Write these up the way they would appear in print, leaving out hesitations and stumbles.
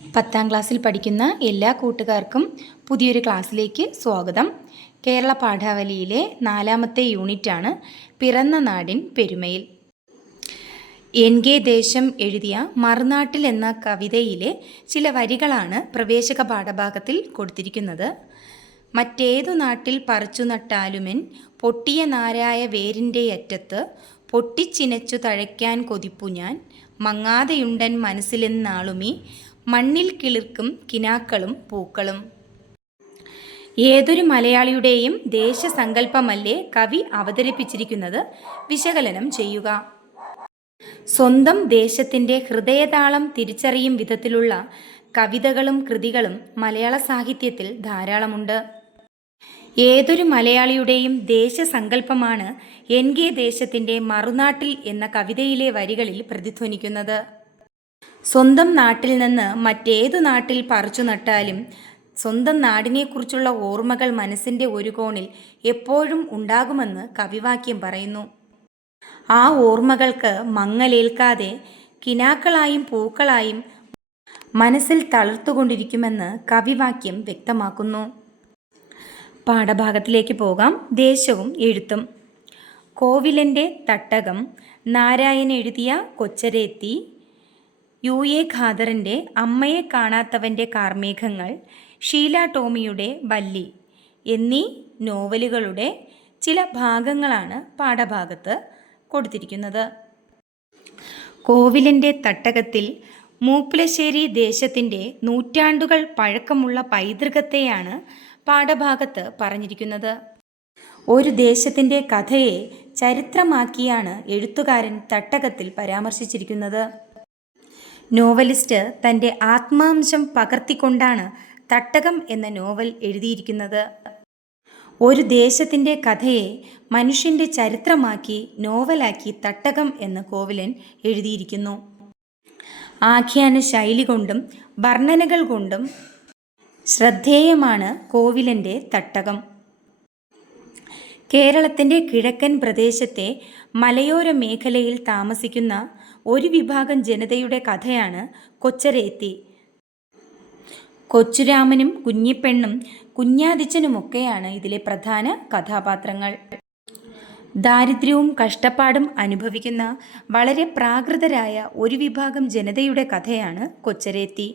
10ാം ക്ലാസ്സിൽ പഠിക്കുന്ന എല്ലാ കൂട്ടുകാർക്കും പുതിയൊരു ക്ലാസ്സിലേക്ക് സ്വാഗതം. കേരള പാഠാവലിയിലെ 4ാമത്തെ യൂണിറ്റാണ് പിറന്ന നാടിൻ പെരുമയിൽ. എൻകെ ദേശം എഴുതിയ മറുനാട്ടിൽ എന്ന കവിതയിലെ ചില വരികളാണ് പ്രവേശക പാഠഭാഗത്തിൽ കൊടുത്തിരിക്കുന്നത്. മറ്റേതു നാട്ടിൽ പറിച്ചു നട്ടാലുമെൻ പൊട്ടിയ നാരായ വേരിൻ്റെ അറ്റത്ത് പൊട്ടിച്ചിനച്ചു തഴയ്ക്കാൻ കൊതിപ്പു ഞാൻ മങ്ങാതെയുണ്ടൻ മനസ്സിലെന്നാളുമീ മണ്ണിൽ കിളിർക്കും കിനാക്കളും പൂക്കളും. ഏതൊരു മലയാളിയുടെയും ദേശസങ്കല്പമല്ലേ കവി അവതരിപ്പിച്ചിരിക്കുന്നത്? വിശകലനം ചെയ്യുക. സ്വന്തം ദേശത്തിൻ്റെ ഹൃദയതാളം തിരിച്ചറിയും വിധത്തിലുള്ള കവിതകളും കൃതികളും മലയാള സാഹിത്യത്തിൽ ധാരാളമുണ്ട്. ഏതൊരു മലയാളിയുടെയും ദേശസങ്കല്പമാണ് എൻകെ ദേശത്തിൻ്റെ മറുനാട്ടിൽ എന്ന കവിതയിലെ വരികളിൽ പ്രതിധ്വനിക്കുന്നത്. സ്വന്തം നാട്ടിൽ നിന്ന് മറ്റേതു നാട്ടിൽ പറിച്ചു നട്ടാലും സ്വന്തം നാടിനെക്കുറിച്ചുള്ള ഓർമ്മകൾ മനസ്സിൻ്റെ ഒരു കോണിൽ എപ്പോഴും ഉണ്ടാകുമെന്ന് കവിവാക്യം പറയുന്നു. ആ ഓർമ്മകൾക്ക് മങ്ങലേൽക്കാതെ കിനാക്കളായും പൂക്കളായും മനസ്സിൽ തളർത്തുകൊണ്ടിരിക്കുമെന്ന് കവിവാക്യം വ്യക്തമാക്കുന്നു. പാഠഭാഗത്തിലേക്ക് പോകാം. ദേശവും എഴുത്തും. കോവിലൻ്റെ തട്ടകം, നാരായൺ എഴുതിയ കൊച്ചരേത്തി, യു.എ. ഖാദറിൻ്റെ അമ്മയെ കാണാത്തവൻ്റെ കാർമേഘങ്ങൾ, ഷീല ടോമിയുടെ വല്ലി എന്നീ നോവലുകളുടെ ചില ഭാഗങ്ങളാണ് പാഠഭാഗത്ത് കൊടുത്തിരിക്കുന്നത്. കോവിലൻ്റെ തട്ടകത്തിൽ മൂപ്പലശ്ശേരി ദേശത്തിൻ്റെ നൂറ്റാണ്ടുകൾ പഴക്കമുള്ള പൈതൃകത്തെയാണ് പാഠഭാഗത്ത് പറഞ്ഞിരിക്കുന്നത്. ഒരു ദേശത്തിൻ്റെ കഥയെ ചരിത്രമാക്കിയാണ് എഴുത്തുകാരൻ തട്ടകത്തിൽ പരാമർശിച്ചിരിക്കുന്നത്. നോവലിസ്റ്റ് തൻ്റെ ആത്മാംശം പകർത്തിക്കൊണ്ടാണ് തട്ടകം എന്ന നോവൽ എഴുതിയിരിക്കുന്നത്. ഒരു ദേശത്തിൻ്റെ കഥയെ മനുഷ്യൻ്റെ ചരിത്രമാക്കി നോവലാക്കി തട്ടകം എന്ന് കോവിലൻ എഴുതിയിരിക്കുന്നു. ആഖ്യാന ശൈലി കൊണ്ടും വർണ്ണനകൾ കൊണ്ടും ശ്രദ്ധേയമാണ് കോവിലൻ്റെ തട്ടകം. കേരളത്തിൻ്റെ കിഴക്കൻ പ്രദേശത്തെ മലയോര മേഖലയിൽ താമസിക്കുന്ന ഒരു വിഭാഗം ജനതയുടെ കഥയാണ് കൊച്ചരേത്തി. കൊച്ചുരാമനും കുഞ്ഞിപ്പെണ്ണും കുഞ്ഞാദിച്ചനുമൊക്കെയാണ് ഇതിലെ പ്രധാന കഥാപാത്രങ്ങൾ. ദാരിദ്ര്യവും കഷ്ടപ്പാടും അനുഭവിക്കുന്ന വളരെ പ്രാകൃതരായ ഒരു വിഭാഗം ജനതയുടെ കഥയാണ് കൊച്ചരേത്തി.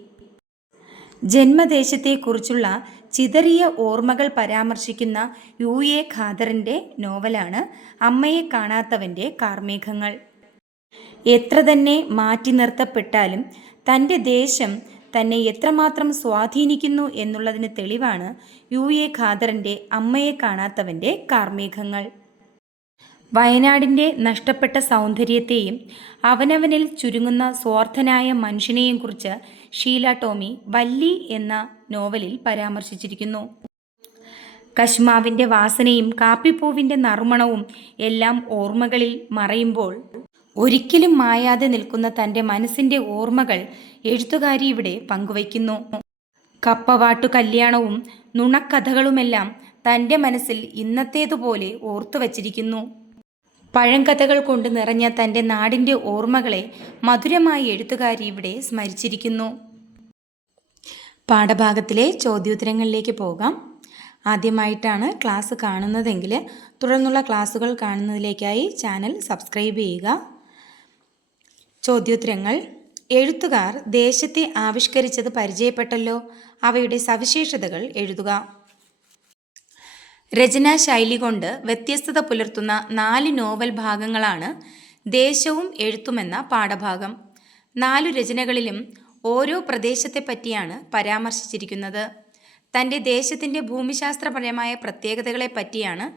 ജന്മദേശത്തെക്കുറിച്ചുള്ള ചിതറിയ ഓർമ്മകൾ പരാമർശിക്കുന്ന യു.എ. ഖാദറിൻ്റെ നോവലാണ് അമ്മയെ കാണാത്തവൻ്റെ കാർമേഘങ്ങൾ. എത്ര തന്നെ മാറ്റി നിർത്തപ്പെട്ടാലും തൻ്റെ ദേശം തന്നെ എത്രമാത്രം സ്വാധീനിക്കുന്നു എന്നുള്ളതിന് തെളിവാണ് യു.എ. ഖാദറിൻ്റെ അമ്മയെ കാണാത്തവൻ്റെ കാർമേഘങ്ങൾ. വയനാടിൻ്റെ നഷ്ടപ്പെട്ട സൗന്ദര്യത്തെയും അവനവനിൽ ചുരുങ്ങുന്ന സ്വാർത്ഥനായ മനുഷ്യനെയും കുറിച്ച് ഷീല ടോമി വല്ലി എന്ന നോവലിൽ പരാമർശിച്ചിരിക്കുന്നു. കശ്മാവിൻ്റെ വാസനയും കാപ്പിപ്പൂവിൻ്റെ നറുമണവും എല്ലാം ഓർമ്മകളിൽ മറയുമ്പോൾ ഒരിക്കലും മായാതെ നിൽക്കുന്ന തൻ്റെ മനസ്സിൻ്റെ ഓർമ്മകൾ എഴുത്തുകാരി ഇവിടെ പങ്കുവയ്ക്കുന്നു. കപ്പവാട്ടു കല്യാണവും നുണക്കഥകളുമെല്ലാം തൻ്റെ മനസ്സിൽ ഇന്നത്തേതുപോലെ ഓർത്തുവച്ചിരിക്കുന്നു. പഴങ്കഥകൾ കൊണ്ട് നിറഞ്ഞ തൻ്റെ നാടിൻ്റെ ഓർമ്മകളെ മധുരമായി എഴുത്തുകാരി ഇവിടെ സ്മരിച്ചിരിക്കുന്നു. പാഠഭാഗത്തിലെ ചോദ്യോത്തരങ്ങളിലേക്ക് പോകാം. ആദ്യമായിട്ടാണ് ക്ലാസ് കാണുന്നതെങ്കിൽ തുടർന്നുള്ള ക്ലാസ്സുകൾ കാണുന്നതിലേക്കായി ചാനൽ സബ്സ്ക്രൈബ് ചെയ്യുക. ചോദ്യോത്തരങ്ങൾ: എഴുത്തുകാർ ദേശത്തെ ആവിഷ്കരിച്ചത് പരിചയപ്പെട്ടല്ലോ. അവയുടെ സവിശേഷതകൾ എഴുതുക. രചനാശൈലി കൊണ്ട് വ്യത്യസ്തത പുലർത്തുന്ന 4 നോവൽ ഭാഗങ്ങളാണ് ദേശവും എഴുത്തുമെന്ന പാഠഭാഗം. 4 രചനകളിലും ഓരോ പ്രദേശത്തെ പറ്റിയാണ് പരാമർശിച്ചിരിക്കുന്നത്. തൻ്റെ ദേശത്തിൻ്റെ ഭൂമിശാസ്ത്രപരമായ പ്രത്യേകതകളെ പറ്റിയാണ്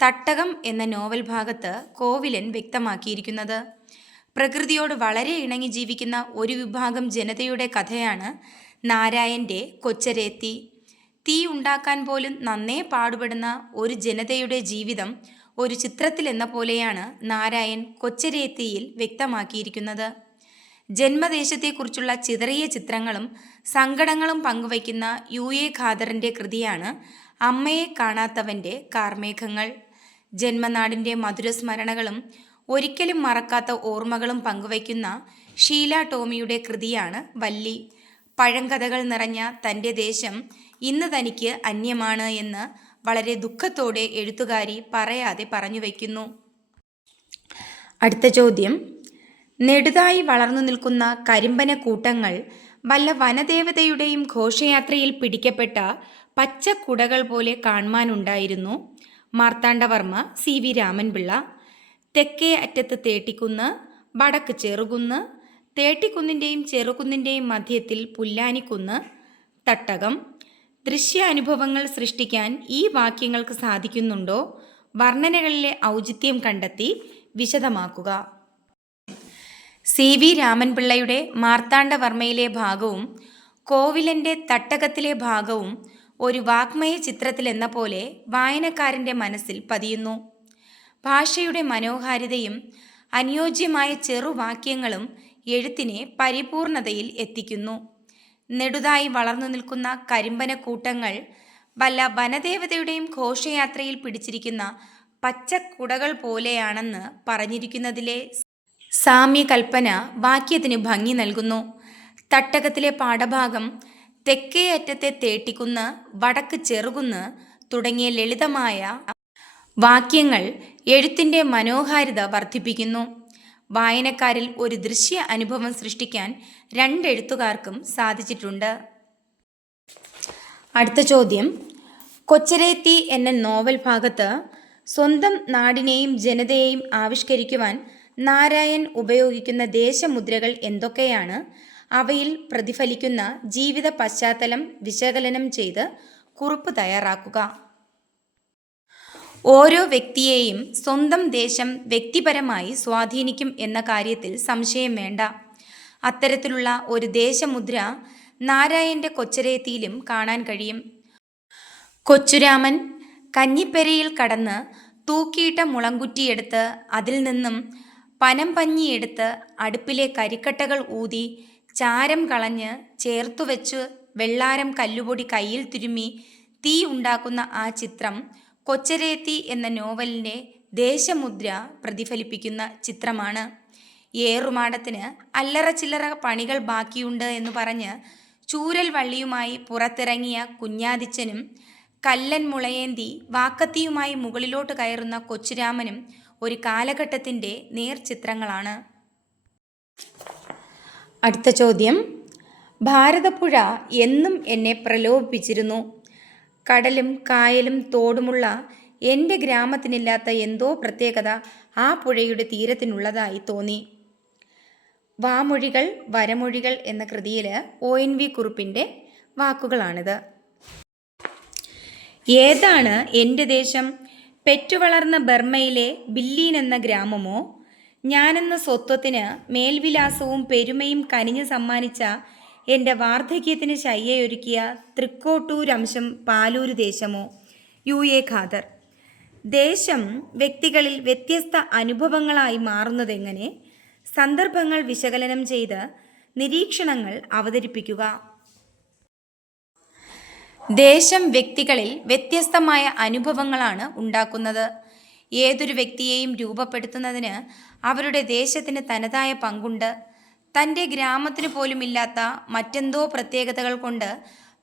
തട്ടകം എന്ന നോവൽ ഭാഗത്ത് കോവിലൻ വ്യക്തമാക്കിയിരിക്കുന്നത്. പ്രകൃതിയോട് വളരെ ഇണങ്ങി ജീവിക്കുന്ന ഒരു വിഭാഗം ജനതയുടെ കഥയാണ് നാരായൻ്റെ കൊച്ചരേത്തി. തീ ഉണ്ടാക്കാൻ പോലും നന്നേ പാടുപെടുന്ന ഒരു ജനതയുടെ ജീവിതം ഒരു ചിത്രത്തിലെന്ന പോലെയാണ് നാരായൺ കൊച്ചരേത്തിയിൽ വ്യക്തമാക്കിയിരിക്കുന്നത്. ജന്മദേശത്തെക്കുറിച്ചുള്ള ചിതറിയ ചിത്രങ്ങളും സങ്കടങ്ങളും പങ്കുവയ്ക്കുന്ന യു.എ. ഖാദറിൻ്റെ കൃതിയാണ് അമ്മയെ കാണാത്തവൻ്റെ കാർമേഘങ്ങൾ. ജന്മനാടിൻ്റെ മധുരസ്മരണകളും ഒരിക്കലും മറക്കാത്ത ഓർമ്മകളും പങ്കുവയ്ക്കുന്ന ഷീല ടോമിയുടെ കൃതിയാണ് വല്ലി. പഴങ്കഥകൾ നിറഞ്ഞ തൻ്റെ ദേശം ഇന്ന് തനിക്ക് അന്യമാണ് എന്ന് വളരെ ദുഃഖത്തോടെ എഴുത്തുകാരി പറയാതെ പറഞ്ഞു വയ്ക്കുന്നു. അടുത്ത ചോദ്യം, നെടുതായി വളർന്നു നിൽക്കുന്ന കരിമ്പന കൂട്ടങ്ങൾ വല്ല വനദേവതയുടെയും ഘോഷയാത്രയിൽ പിടിക്കപ്പെട്ട പച്ചക്കുടകൾ പോലെ കാണുവാനുണ്ടായിരുന്നു. മാർത്താണ്ഡവർമ്മ, CV രാമൻപിള്ള. തെക്കേ അറ്റത്ത് തേട്ടിക്കുന്ന്, വടക്ക് ചെറുകുന്ന്, തേട്ടിക്കുന്നിൻ്റെയും ചെറുകുന്നിൻ്റെയും മധ്യത്തിൽ പുല്ലാനിക്കുന്ന്, തട്ടകം. ദൃശ്യാനുഭവങ്ങൾ സൃഷ്ടിക്കാൻ ഈ വാക്യങ്ങൾക്ക് സാധിക്കുന്നുണ്ടോ? വർണ്ണനകളിലെ ഔചിത്യം കണ്ടെത്തി വിശദമാക്കുക. CV രാമൻപിള്ളയുടെ മാർത്താണ്ഡവർമ്മയിലെ ഭാഗവും കോവിലൻ്റെ തട്ടകത്തിലെ ഭാഗവും ഒരു വാഗ്മയ ചിത്രത്തിലെന്ന പോലെ വായനക്കാരൻ്റെ മനസ്സിൽ പതിയുന്നു. ഭാഷയുടെ മനോഹാരിതയും അനുയോജ്യമായ ചെറുവാക്യങ്ങളും എഴുത്തിനെ പരിപൂർണതയിൽ എത്തിക്കുന്നു. നെടുതായി വളർന്നു നിൽക്കുന്ന കരിമ്പന കൂട്ടങ്ങൾ വല്ല വനദേവതയുടെയും ഘോഷയാത്രയിൽ പിടിച്ചിരിക്കുന്ന പച്ചക്കുടകൾ പോലെയാണെന്ന് പറഞ്ഞിരിക്കുന്നതിലെ സാമ്യകൽപ്പന വാക്യത്തിന് ഭംഗി നൽകുന്നു. തട്ടകത്തിലെ പാഠഭാഗം തെക്കേ അറ്റത്തെ തേട്ടിക്കുന്ന്, വടക്ക് ചെറുകുന്ന് തുടങ്ങിയ ലളിതമായ വാക്യങ്ങൾ എഴുത്തിൻ്റെ മനോഹാരിത വർദ്ധിപ്പിക്കുന്നു. വായനക്കാരിൽ ഒരു ദൃശ്യ അനുഭവം സൃഷ്ടിക്കാൻ രണ്ടെഴുത്തുകാർക്കും സാധിച്ചിട്ടുണ്ട്. അടുത്ത ചോദ്യം, കൊച്ചരേത്തി എന്ന നോവൽ ഭാഗത്ത് സ്വന്തം നാടിനെയും ജനതയെയും ആവിഷ്കരിക്കുവാൻ നാരായൺ ഉപയോഗിക്കുന്ന ദേശമുദ്രകൾ എന്തൊക്കെയാണ്? അവയിൽ പ്രതിഫലിക്കുന്ന ജീവിത പശ്ചാത്തലം വിശകലനം ചെയ്ത് കുറിപ്പ് തയ്യാറാക്കുക. ഓരോ വ്യക്തിയെയും സ്വന്തം ദേശം വ്യക്തിപരമായി സ്വാധീനിക്കും എന്ന കാര്യത്തിൽ സംശയം വേണ്ട. അത്തരത്തിലുള്ള ഒരു ദേശമുദ്ര നാരായൻ്റെ കൊച്ചരേത്തിയിലും കാണാൻ കഴിയും. കൊച്ചുരാമൻ കഞ്ഞിപ്പെരയിൽ കടന്ന് തൂക്കിയിട്ട മുളങ്കുറ്റിയെടുത്ത് അതിൽ നിന്നും പനംപഞ്ഞിയെടുത്ത് അടുപ്പിലെ കരിക്കട്ടകൾ ഊതി ചാരം കളഞ്ഞ് ചേർത്തുവെച്ച് വെള്ളാരം കല്ലുപൊടി കയ്യിൽ തുരുമ്മി തീ ഉണ്ടാക്കുന്ന ആ ചിത്രം കൊച്ചരേത്തി എന്ന നോവലിൻ്റെ ദേശമുദ്ര പ്രതിഫലിപ്പിക്കുന്ന ചിത്രമാണ്. ഏറുമാടത്തിന് അല്ലറ ചില്ലറ പണികൾ ബാക്കിയുണ്ട് എന്ന് പറഞ്ഞ് ചൂരൽ വള്ളിയുമായി പുറത്തിറങ്ങിയ കുഞ്ഞാദിച്ചനും കല്ലൻ മുളയേന്തി വാക്കത്തിയുമായി മുകളിലോട്ട് കയറുന്ന കൊച്ചുരാമനും ഒരു കാലഘട്ടത്തിൻ്റെ നേർചിത്രങ്ങളാണ്. അടുത്ത ചോദ്യം, ഭാരതപ്പുഴ എന്നും എന്നെ പ്രലോഭിപ്പിച്ചിരുന്നു. കടലും കായലും തോടുമുള്ള എൻ്റെ ഗ്രാമത്തിനില്ലാത്ത എന്തോ പ്രത്യേകത ആ പുഴയുടെ തീരത്തിനുള്ളതായി തോന്നി. വാമൊഴികൾ വരമൊഴികൾ എന്ന കൃതിയിൽ ONV കുറുപ്പിൻ്റെ വാക്കുകളാണിത്. ഏതാണ് എൻ്റെ ദേശം? പെറ്റുവളർന്ന ബർമ്മയിലെ ബില്ലീൻ എന്ന ഗ്രാമമോ? ഞാനെന്ന സ്വത്വത്തിന് മേൽവിലാസവും പെരുമയും കനിഞ്ഞു സമ്മാനിച്ച എൻ്റെ വാർദ്ധക്യത്തിന് ശയ്യയൊരുക്കിയ തൃക്കോട്ടൂരംശം പാലൂര് ദേശമോ? UA ഖാദർ. ദേശം വ്യക്തികളിൽ വ്യത്യസ്ത അനുഭവങ്ങളായി മാറുന്നതെങ്ങനെ? സന്ദർഭങ്ങൾ വിശകലനം ചെയ്ത് നിരീക്ഷണങ്ങൾ അവതരിപ്പിക്കുക. ദേശം വ്യക്തികളിൽ വ്യത്യസ്തമായ അനുഭവങ്ങളാണ് ഉണ്ടാക്കുന്നത്. ഏതൊരു വ്യക്തിയെയും രൂപപ്പെടുത്തുന്നതിന് അവരുടെ ദേശത്തിന് തനതായ പങ്കുണ്ട്. തൻ്റെ ഗ്രാമത്തിന് പോലുമില്ലാത്ത മറ്റെന്തോ പ്രത്യേകതകൾ കൊണ്ട്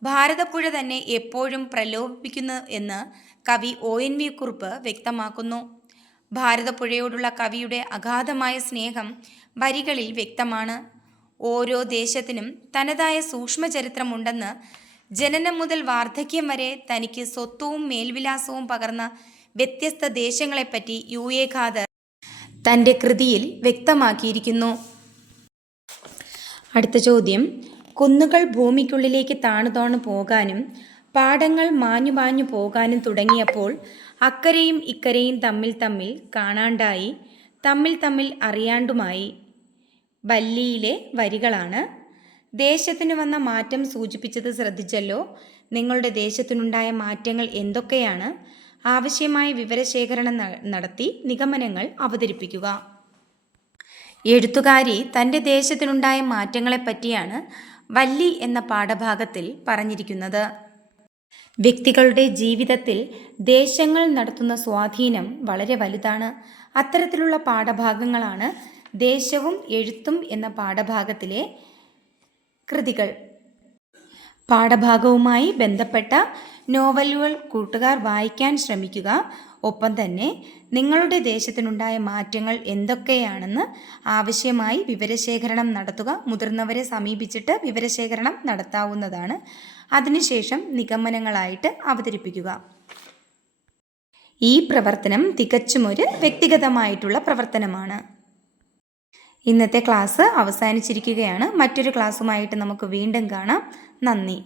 ഭാരതപ്പുഴ തന്നെ എപ്പോഴും പ്രലോഭിപ്പിക്കുന്നു എന്ന് കവി ONV കുറുപ്പ് വ്യക്തമാക്കുന്നു. ഭാരതപ്പുഴയോടുള്ള കവിയുടെ അഗാധമായ സ്നേഹം വരികളിൽ വ്യക്തമാണ്. ഓരോ ദേശത്തിനും തനതായ സൂക്ഷ്മചരിത്രമുണ്ടെന്ന് ജനനം മുതൽ വാർദ്ധക്യം വരെ തനിക്ക് സ്വത്വവും മേൽവിലാസവും പകർന്ന വ്യത്യസ്ത ദേശങ്ങളെപ്പറ്റി UA ഖാദർ തൻ്റെ കൃതിയിൽ വ്യക്തമാക്കിയിരിക്കുന്നു. അടുത്ത ചോദ്യം, കുന്നുകൾ ഭൂമിക്കുള്ളിലേക്ക് താണു പോകാനും പാടങ്ങൾ മാഞ്ഞു മാഞ്ഞു പോകാനും തുടങ്ങിയപ്പോൾ അക്കരയും ഇക്കരയും തമ്മിൽ കാണാണ്ടായി, തമ്മിൽ അറിയാണ്ടുമായി. വല്ലിയിലെ വരികളാണ്. ദേശത്തിന് വന്ന മാറ്റം സൂചിപ്പിച്ചത് ശ്രദ്ധിച്ചല്ലോ. നിങ്ങളുടെ ദേശത്തിനുണ്ടായ മാറ്റങ്ങൾ എന്തൊക്കെയാണ്? ആവശ്യമായ വിവരശേഖരണം നടത്തി നിഗമനങ്ങൾ അവതരിപ്പിക്കുക. എഴുത്തുകാരി തൻ്റെ ദേശത്തിനുണ്ടായ മാറ്റങ്ങളെപ്പറ്റിയാണ് വല്ലി എന്ന പാഠഭാഗത്തിൽ പറഞ്ഞിരിക്കുന്നത്. വ്യക്തികളുടെ ജീവിതത്തിൽ ദേശങ്ങൾ നടത്തുന്ന സ്വാധീനം വളരെ വലുതാണ്. അത്തരത്തിലുള്ള പാഠഭാഗങ്ങളാണ് ദേശവും എഴുത്തും എന്ന പാഠഭാഗത്തിലെ കൃതികൾ. പാഠഭാഗവുമായി ബന്ധപ്പെട്ട നോവലുകൾ കൂട്ടുകാർ വായിക്കാൻ ശ്രമിക്കുക. ഒപ്പം തന്നെ നിങ്ങളുടെ ദേശത്തിനുണ്ടായ മാറ്റങ്ങൾ എന്തൊക്കെയാണെന്ന് ആവശ്യമായി വിവരശേഖരണം നടത്തുക. മുതിർന്നവരെ സമീപിച്ചിട്ട് വിവരശേഖരണം നടത്താവുന്നതാണ്. അതിനുശേഷം നിഗമനങ്ങളായിട്ട് അവതരിപ്പിക്കുക. ഈ പ്രവർത്തനം തികച്ചും ഒരു വ്യക്തിഗതമായിട്ടുള്ള പ്രവർത്തനമാണ്. ഇന്നത്തെ ക്ലാസ് അവസാനിച്ചിരിക്കുകയാണ്. മറ്റൊരു ക്ലാസ്സുമായിട്ട് നമുക്ക് വീണ്ടും കാണാം. നന്ദി.